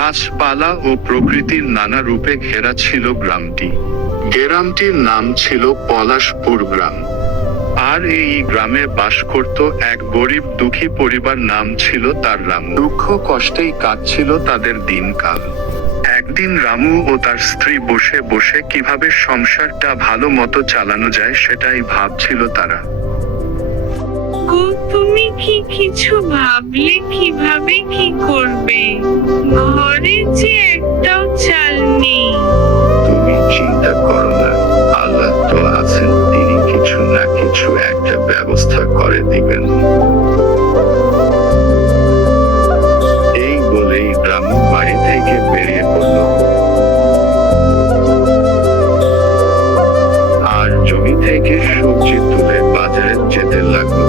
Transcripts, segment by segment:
গাছপালা ও প্রকৃতির নানা রূপে ঘেরা ছিল গ্রামটি। গ্রামটির নাম ছিল পলাশপুর গ্রাম। আর এই গ্রামে বাস করত এক গরিব দুঃখী পরিবার, নাম ছিল তার রামু। দুঃখ কষ্টেই কাটছিল তাদের দিনকাল। একদিন রামু ও তার স্ত্রী বসে বসে কিভাবে সংসারটা ভালো মতো চালানো যায় সেটাই ভাবছিল তারা। গো, তুমি কি কিছু ভাবলে কিভাবে কি করবে? ঘরে যে একটাও চাল নেই। তুমি চিন্তা করো না, আল্লাহ তো আছেন, তিনি কিছু না কিছু একটা ব্যবস্থা করে দিবেন। এই বলেই রামু বাড়ি থেকে বেরিয়ে পড়ল আর জমি থেকে সবজি তুলে বাজারে যেতে লাগলো।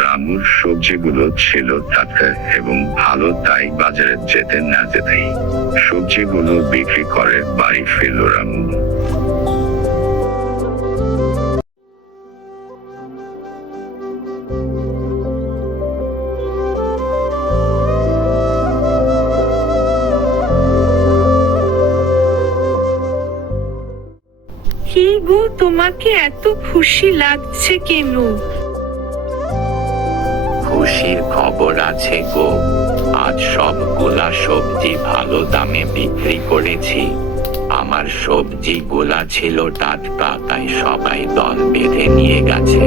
রামুর সবজিগুলো ছিল টাটকা এবং ভালো, তাই বাজারে যেতে না যেতেই সবজিগুলো বিক্রি করে বাড়ি ফিরল রামু। কি গো, তোমাকে এত খুশি লাগছে কেন? খুশির খবর আছে গো, আজ সবগুলা সবজি ভালো দামে বিক্রি করেছি। আমার সবজিগুলা ছিল টাটকা, তাই সবাই দল বেঁধে নিয়ে গেছে।